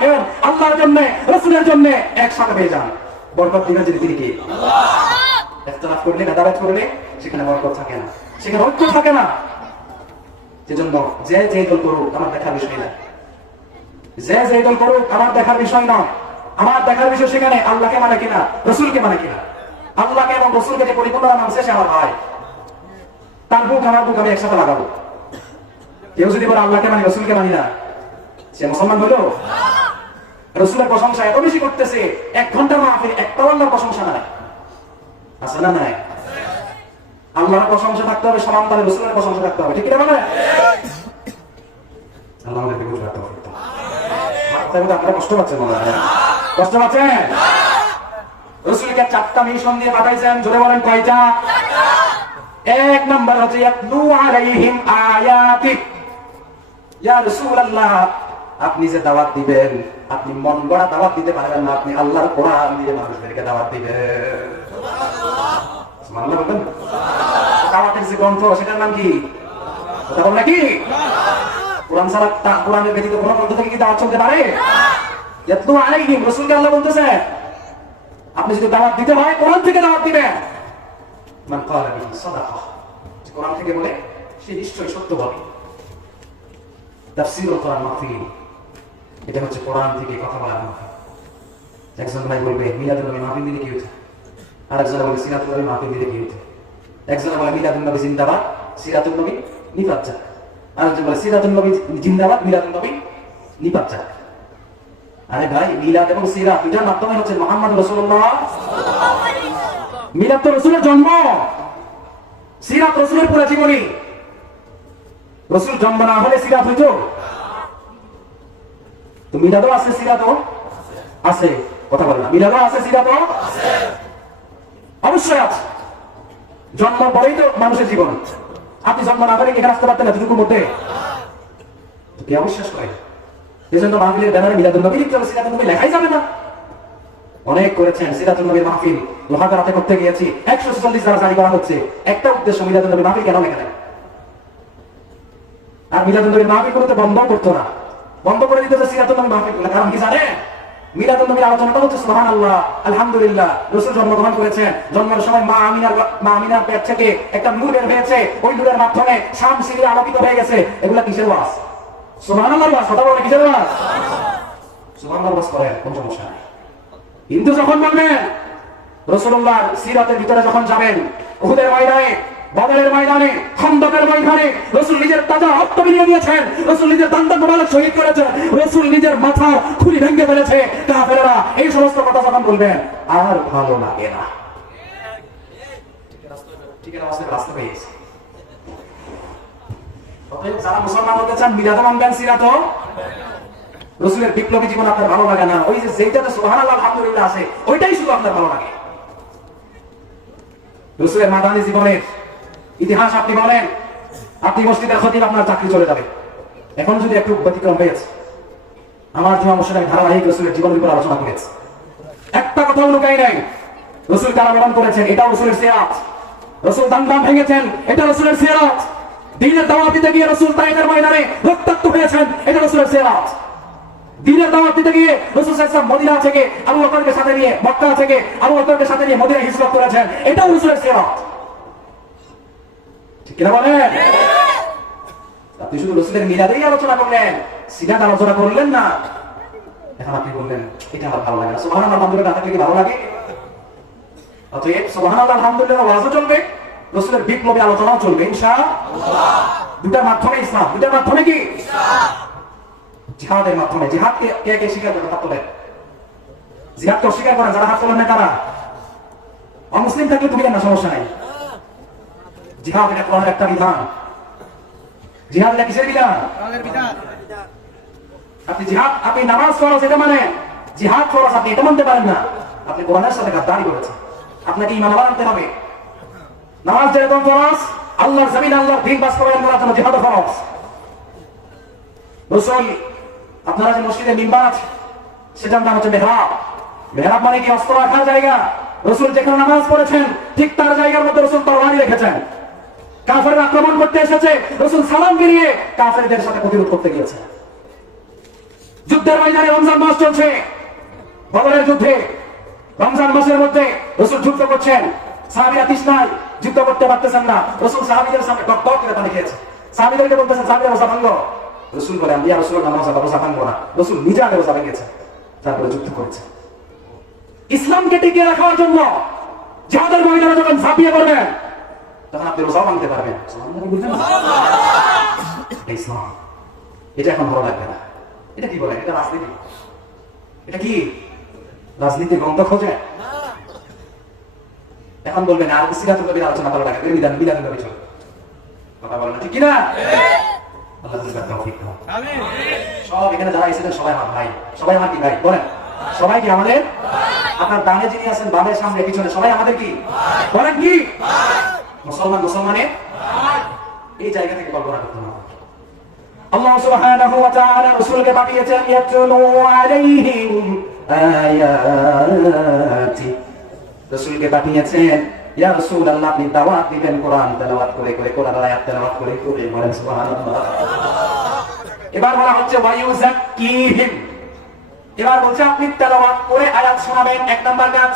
রাখেন আল্লাহর জন্য, রাসূলের জন্য, একসাথে হয়ে যান। বরকত দিবেন যিনি, তিনি কে? ইখতিলাফ করলে, গাদারাত করলে সেখানে বরকত থাকে না, সেখানে ঐক্য থাকে না। সেজন্য যে যে দল করুক আমার দেখার বিষয় না, যে যে দল করুক আমার দেখার বিষয় নয়। আমার দেখার বিষয় সেখানে আল্লাহকে মানে কিনা, রাসূলকে মানে কিনা। আল্লাহকে এবং রাসূলকে যে পরিপূর্ণ মানছে সে আমার ভাই, তার বুক আমার বুক আমি একসাথে লাগাবো। কেউ যদি বলে আল্লাহকে মানি রাসূলকে মানি না, সে মুসলমান হলো? রাসূলের প্রশংসা এত বেশি করতেছে, 1 ঘন্টা মাহফিল একটা আল্লাহর প্রশংসা নাই, আছে না নাই? আল্লাহর প্রশংসা থাকতে হবে, সমান তালে রাসূলের প্রশংসা থাকতে হবে, ঠিক কি না? মানে আল্লাহ আমাদেরকে বুঝ রাখতে হবে। আপনারা কষ্ট পাচ্ছেন মনে হয়? কষ্ট পাচ্ছেন? রাসূলকে 4টা মিশন দিয়ে পাঠাইছেন, জোরে বলেন কয়টা? 1 নাম্বার হচ্ছে ইয়াতলু আলাইহিম আয়াতিক। ইয়া রাসূলুল্লাহ, আপনি যে দাওয়াত দিবেন, আপনি মন গড়া দাওয়াত দিতে পারবেন না, আপনি আল্লাহর কোরআন দিয়ে মানুষদেরকে দাওয়াত দিবেন। সুবহানাল্লাহ বলেন। দাওয়াতের যে গ্রন্থ সেটার নাম কি? কথা বল নাকি? কোরআন ছাড়া, কোরআনের ব্যতীত কোন গ্রন্থ থেকে কি দাওয়াত চলতে পারে? ইয়াতলু আলাইহিম, রাসূলকে আল্লাহ বলতেছে আপনি যদি দাওয়াত দিতে হয় কোরআন থেকে দাওয়াত দিবেন। মান ক্বালা বিহি সাদাকা, কোরআন থেকে বলে সে নিশ্চয়ই সত্য বলে। তাফসীরুল কোরআন মাহফিল, এটা হচ্ছে কোরআন থেকে কথা বলার মাহফিল। একজন ভাই বলবে মিলাদুন নবী মাহফিল দিলে কি হইছে, আরেকজন বলে সিরাতুল নবী মাহফিল দিলে কি হইছে। একজন বলে মিলাদুন নবী জিন্দাবাদ, সিরাতুল নবী নিপাত যাক। আরেকজন বলে সিরাতুল নবী জিন্দাবাদ, মিলাদুন নবী নিপাত যাক। আরে ভাই, মিলাদ এবং সিরাত দুটার মাধ্যমে হচ্ছে মুহাম্মদ রাসূলুল্লাহ। মিলাদ তো রাসূলের জন্ম, সিরাত রাসূলের পুরো জীবনী। রাসূল জন্ম না হলে সিরাত হইতো? তো মিলাদও আছে, সিরাতও আছে, কথা বলে না। মিলাদও আছে, সিরাতও আছে, অবশ্যই আছে। জন্ম পরেই তো মানুষের জীবন। আপনি জন্ম না করে এখানে আসতে পারতেন না এতটুকুর মধ্যে? কে অবিশ্বাস করে? এজন্য মাহফিলের ব্যানারে মিলাদুন নবী লিখতে হবে, সিরাতুন নবী লেখাই যাবে না। অনেক করেছেন সিরাতুন নবীর মাহফিল, লোহাগাড়াতে করতে গিয়েছি, 144 দ্বারা জারি করা হচ্ছে। একটা উদ্দেশ্য, মিলাদুন নবীর মাহফিল কেন লেখা নেয়? আর মিলাদুন নবীর মাহফিল করতে বন্ধ করতো না, বন্ধ করে দিতে সিরাতুন নবীর মাহফিল। কারণ কি জানেন? মিলাদুন নবীর আলোচনাটা হচ্ছে সুবহানাল্লাহ, আলহামদুলিল্লাহ, রাসূল জন্মগ্রহণ করেছেন, জন্মের সময় মা আমিনার পেট থেকে একটা নূর বের হয়েছে, ওই নূরের মাধ্যমে শাম সিরিয়া আলোকিত হয়ে গেছে। এগুলা কিসের ওয়াজ? সুবহানাল্লাহর ওয়াজ। কথা বলে কিসের ওয়াজ? সুবহানাল্লাহর ওয়াজ করেন, কোনো সমস্যা নাই। কিন্তু যখন বলবেন রাসূলুল্লাহর সিরাতের ভিতরে যখন যাবেন, উহুদের ময়দানে, বদরের ময়দানে, খন্দকের ময়দানে রাসূল নিজের তাজা রক্ত বিলিয়ে দিয়েছেন, রাসূল নিজের দান্দান মোবারক শহীদ করেছেন, রাসূল নিজের মাথা খুলি ভেঙে ফেলেছে। কাফেররা এই সমস্ত কথা যখন বলবেন আর ভালো লাগে না। ঠিক আছে, রাস্তা পেয়ে গেছে। যারা মুসলমান হতে চান মিলাদও মানবেন, সিরাতও। রাসূলের বিপ্লবী জীবন আপনার ভালো লাগে না, ওই যে যেটাতে সুবহানাল্লাহ আলহামদুলিল্লাহ আছে ওইটাই শুধু আপনার ভালো লাগে। রাসূলের মাদানী জীবনের ইতিহাস আপনি বলেন, আপনি মসজিদের খতিব, আপনার চাকরি চলে যাবে। এখন যদি একটু ব্যতিক্রম হয়েছে, আমার যে অবশ্যই ধারাবাহিক রাসূলের জীবনের উপর আলোচনা করেছে, একটা কথা লুকাই নাই। রাসূল কারাবরণ করেছেন, এটা রাসূলের সিরাত। রাসূল দাম ভেঙেছেন, এটা রাসূলের সিরাত। দ্বীনের দাওয়াত দিতে গিয়ে রাসূল তায়েফের ময়দানে রক্তাক্ত হয়েছেন, এটা রাসূলের সিরাত। দ্বীনের দাওয়াত দিতে গিয়ে রাসূল সাল্লাল্লাহু আলাইহি ওয়াসাল্লাম মদিনা থেকে আবু বকরকে সাথে নিয়ে, মক্কা থেকে আবু বকরকে সাথে নিয়ে মদিনায় হিজরত করেছেন, এটাও রাসূলের সিরাত। ঠিক কিনা বলেন? আপনি শুধু রাসূলের মিলাদেই আলোচনা করলেন, সিরাত আলোচনা করলেন না। এখন আপনি বললেন এটা আমার ভালো লাগে না। সুবহানাল্লাহ আলহামদুলিল্লাহ আপনাকে কি ভালো লাগে? অতএব সুবহানাল্লাহ আলহামদুলিল্লাহ ওয়াজও চলবে, রাসূলের বিপ্লবী আলোচনাও চলবে ইনশাআল্লাহ। দুটার মাধ্যমে ইসলাম, দুটার মাধ্যমে কি? জিহাদের মাধ্যমে। জিহাদ কে কে স্বীকার করে হাত তোলেন? জিহাদকে অস্বীকার করেন যারা হাত তোলেন না তারা অমুসলিম থাকলে তুমি না, সমস্যা নাই। জিহাদ এটা কোরআনের একটা বিধান। জিহাদ এটা কিসের বিধান? কোরআনের বিধান। আপনি জিহাদ, আপনি নামাজ ফরজ এটা মানে জিহাদ ফরজ, আপনি এটা মানতে পারেন না, আপনি কোরআনের সাথে গাদ্দারি করেছেন। আপনাকে ঈমান আনতে হবে। নামাজ যেরকম ফরজ, আল্লাহর জমিন আল্লাহর দ্বীন বাস্তবায়ন করার জন্য জিহাদ ফরজ। রাসূল, আপনারা যে মসজিদে মিম্বার আছে সেটার নাম হচ্ছে মেহরাব। মেহরাব মানে কি? অস্ত্র রাখার জায়গা। রাসূল যেখানে নামাজ পড়েছেন ঠিক তার জায়গার মধ্যে রাসূল তরবারি রেখেছেন। কাফেররা আক্রমণ করতে এসেছে, রাসূল সালাম ফিরিয়ে কাফেরদের সাথে প্রতিরোধ করতে গিয়েছেন। যুদ্ধের ময়দানে রমজান মাস চলছে, বদরের যুদ্ধে রমজান মাসের মধ্যে রাসূল যুদ্ধ করছেন, সাহাবীরা তৃষ্ণায় যুদ্ধ করতে পারতেছেন না, রাসূল সাহাবীদের সামনে টক টক করে পানি খেয়েছে, সাহাবীদেরকে বলতেছেন সাহাবীরা রোজা ভাঙো, রাসূল বলেন ইয়া রাসূলুল্লাহ রোজা ভাঙবো না, রাসূল নিজে আগে রোজা ভেঙেছে, তারপরে যুদ্ধ করেছে। ইসলামকে টিকিয়ে রাখার জন্য জিহাদের ময়দানে যখন ঝাঁপিয়ে পড়বেন তখন আপনি রোজা ভাঙতে পারবেন। ইসলাম এটা এখন ভালো লাগবে না, এটা কি বলে, এটা রাজনীতি, এটা কি রাজনীতি গ্রন্থ খোঁজে, এখন বলবেন আর সিরাতুল নবীর আলোচনা ভালো লাগে, বিধান বিধান নবী চল কথা বলেন ঠিক কি না? আল্লাহ বুঝার তৌফিক দাও, আমিন। সব এখানে যারা এসেছেন সবাই আমার ভাই, সবাই আমার কি ভাই বলেন? সবাই কি আমাদের? আপনার ডানে যিনি আছেন, বামের সামনে পিছনে সবাই আমাদের কি বলেন? কি মুসলমান মুসলমানের এই জায়গা থেকে কল্পনা করতে হবে। আল্লাহ সুবহানাহু ওয়া তাআলা রাসূলকে পাঠিয়েছেন ইয়াতলু আলাইহিম আয়াতি, রাসূলকে পাঠিয়েছেন ইয়া রাসূলুল্লাহ আপনি দাওয়াত দিবেন কোরআন তেলাওয়াত করে করে, কোরআন আয়াত তেলাওয়াত করে করে, বলেন সুবহানাল্লাহ। এবার বলা হচ্ছে ওয়া ইউযাক্কিহিম, এবার বলছে আপনি তেলাওয়াত করে আয়াত শোনাবেন, এক নাম্বার কাজ।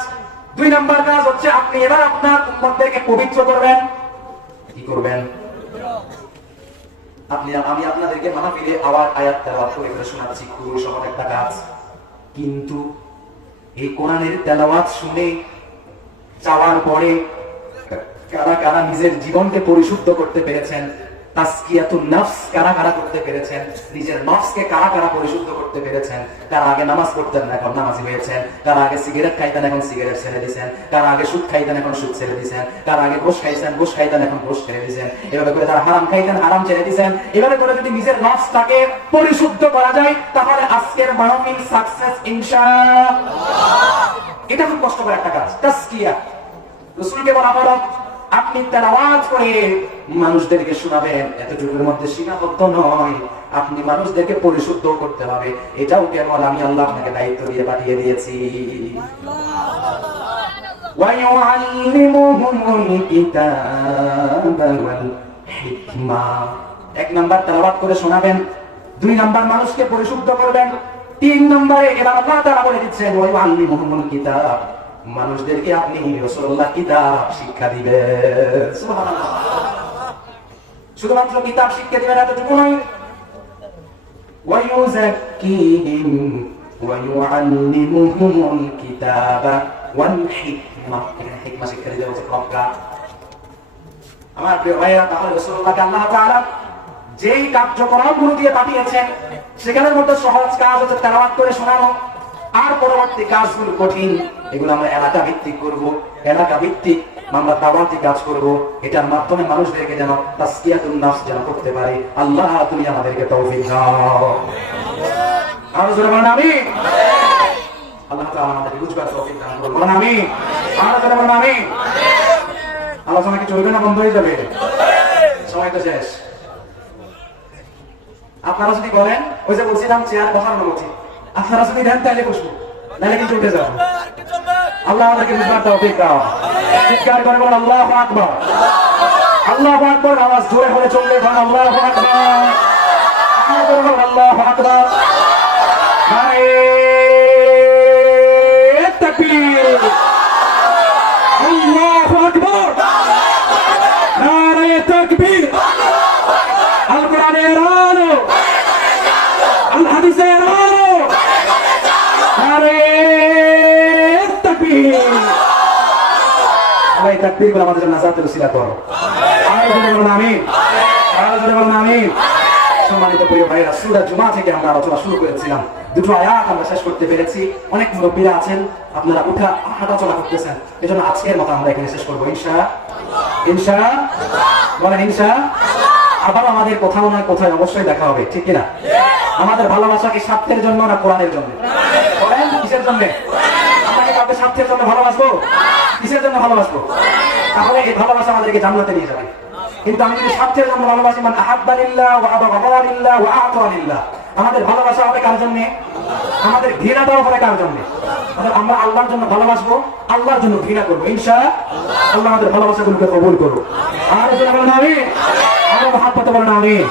দুই নাম্বার কাজ হচ্ছে আপনি এবার আপনার উম্মতদেরকে পবিত্র করবেন। কি করবেন? আমি আপনাদেরকে মাহফিলে আবার আয়াত তেলাওয়াত করে করে শোনাচ্ছি, খুবই সহজ একটা কাজ, কিন্তু এই কোরআনের তেলাওয়াত শুনে যাওয়ার পরে কারা কারা নিজের জীবনকে পরিশুদ্ধ করতে পেরেছেন, তাসকিয়াতুন নফস কারা কারা করতে পেরেছেন, নিজের নফসকে কারা কারা পরিশুদ্ধ করতে পেরেছেন, কারা আগে নামাজ পড়তেন না এখন নামাজি হয়েছেন, কারা আগে সিগারেট খাইতেন এখন সিগারেট ছেড়ে দিয়েছেন, কারা আগে সুদ খাইতেন এখন সুদ ছেড়ে দিয়েছেন, কারা আগে ঘুষ খাইতেন ঘুষ খাইতেন এখন ঘুষ ছেড়ে দিয়েছেন, এভাবে করে যারা হারাম খাইতেন হারাম ছেড়ে দিয়েছেন। এভাবে করে যদি নিজের নফসটাকে পরিশুদ্ধ করা যায় তাহলে আজকের মাহফিল সাকসেস ইনশাআল্লাহ। এটা খুব কষ্টকর একটা কাজ, তাসকিয়া। রাসূলকে বলা হলো আপনি তেলাওয়াত করে মানুষদেরকে শোনাবেন, এতটুকুর মধ্যে সীমাবদ্ধ নয়, আপনি মানুষদেরকে পরিশুদ্ধ করতে হবে। এটাও কেবল আমি আল্লাহ আপনাকে দায়িত্ব দিয়ে পাঠিয়ে দিয়েছি। ওয়া ইউআল্লিমুহুমুল কিতাবা ওয়াল হিকমা, এক নাম্বার তেলাওয়াত করে শোনাবেন, দুই নাম্বার মানুষকে পরিশুদ্ধ করবেন, তিন নম্বরে এবার আল্লাহ তাআলা বলে দিচ্ছেন ওয়া ইউআল্লিমুহুমুল কিতাব, মানুষদেরকে আপনি রাসূলুল্লাহ কিতাব শিক্ষা দিবেন। সুবহানাল্লাহ। শুধুমাত্র কিতাব শিক্ষা দিবেন এতটুকু নয়, ওয়া ইউযাক্কিহিম ওয়া ইউআল্লিমুহুমুল কিতাবা ওয়াল হিকমা, হিকমা শিক্ষা দিতে হচ্ছে প্রজ্ঞা। আমার প্রিয় ভাইরা, তাহলে রাসূলুল্লাহকে আল্লাহ তাআলা যেই কার্যক্রমগুলো দিয়ে পাঠিয়েছেন সেখানের মধ্যে সহজ কাজ হচ্ছে তেলাওয়াত করে শোনানো, আর পরবর্তী কাজগুলো কঠিন, এগুলো আমরা এলাকা ভিত্তিক করব, এলাকা ভিত্তিক আমরা দাওয়াতি কাজ করব, এটার মাধ্যমে মানুষদেরকে যেন তাসকিয়াতুন নফস যেন করতে পারি। আল্লাহ তুমি আমাদেরকে তৌফিক দাও, আর জোরে বলেন আমিন। আল্লাহ তাআলা আমাদেরকে বুঝবার তৌফিক দান করুন, বলেন আমিন। আর জোরে বলেন আমিন। আলোচনা কি চলবে না বন্ধ হয়ে যাবে? সময় তো শেষ। আপনারা যদি বলেন, ওই যে বলছিলাম চেয়ার বসানো উচিত, আপনারা যদি দেন তাহলে বসবো, নাহলে কিন্তু উঠে যাবো। আল্লাহ আমাদেরকে বুঝবার তৌফিক দাও। চিৎকার করে বলেন আল্লাহু আকবার। আল্লাহু আকবার, আওয়াজ জোরে হলে চলবে, বলেন আল্লাহু আকবার। আল্লাহু আকবার, নারে তাকবীর, আল্লাহু আকবার, নারে তাকবীর। আল কোরআনের আলো, আল হাদিসের আলো, নারে তাকবীর। আল্লাহ এই তাকবীরগুলো আমাদের জন্য নাজাতের উসিলা করো, আর বলুন আমিন, আর বলুন আমিন। সম্মানিত প্রিয় ভাইরা, সূরা জুমা থেকে আমরা আলোচনা শুরু করেছিলাম, দুটো আয়াত আমরা শেষ করতে পেরেছি। অনেক মুরব্বীরা আছেন, আপনারা উঠা হাঁটা চলা করতেছেন, এজন্য আজকের মতো আমরা এখানে শেষ করবো ইনশাআল্লাহ। ইনশাআল্লাহ বলেন ইনশাআল্লাহ। আবার আমাদের কোথাও না কোথায় অবশ্যই দেখা হবে, ঠিক কিনা? আমাদের ভালোবাসা কি স্বার্থের জন্য না কোরআনের জন্য? বলেন কিসের জন্য? আমরা কি কাউকে স্বার্থের জন্য ভালোবাসবো? কিসের জন্য ভালোবাসবো? তাহলে এই ভালোবাসা আমাদেরকে জান্নাতে নিয়ে যাবে। কিন্তু আমি যদি স্বার্থের জন্য ভালোবাসি, মান আহাব্বা লিল্লাহ ওয়া আবগাদা লিল্লাহ ওয়া আতা লিল্লাহ, আমাদের ভালোবাসা হবে কার জন্য? আমাদের ঘৃণা দেওয়া হবে কার জন্য? আমরা আল্লাহর জন্য ভালোবাসবো, আল্লাহর জন্য ঘৃণা করবো ইনশাআল্লাহ। আল্লাহ আমাদের ভালোবাসাগুলোকে কবুল করুন, আর বলেন আমিন। আমরা মহাব্বতে বলেন আমিন।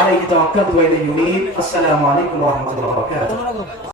আলাইহি তাওয়াক্কালতু ওয়া ইলাইহি উনীব। আসসালামু আলাইকুম ওয়া রাহমাতুল্লাহি ওয়া বারাকাতুহু।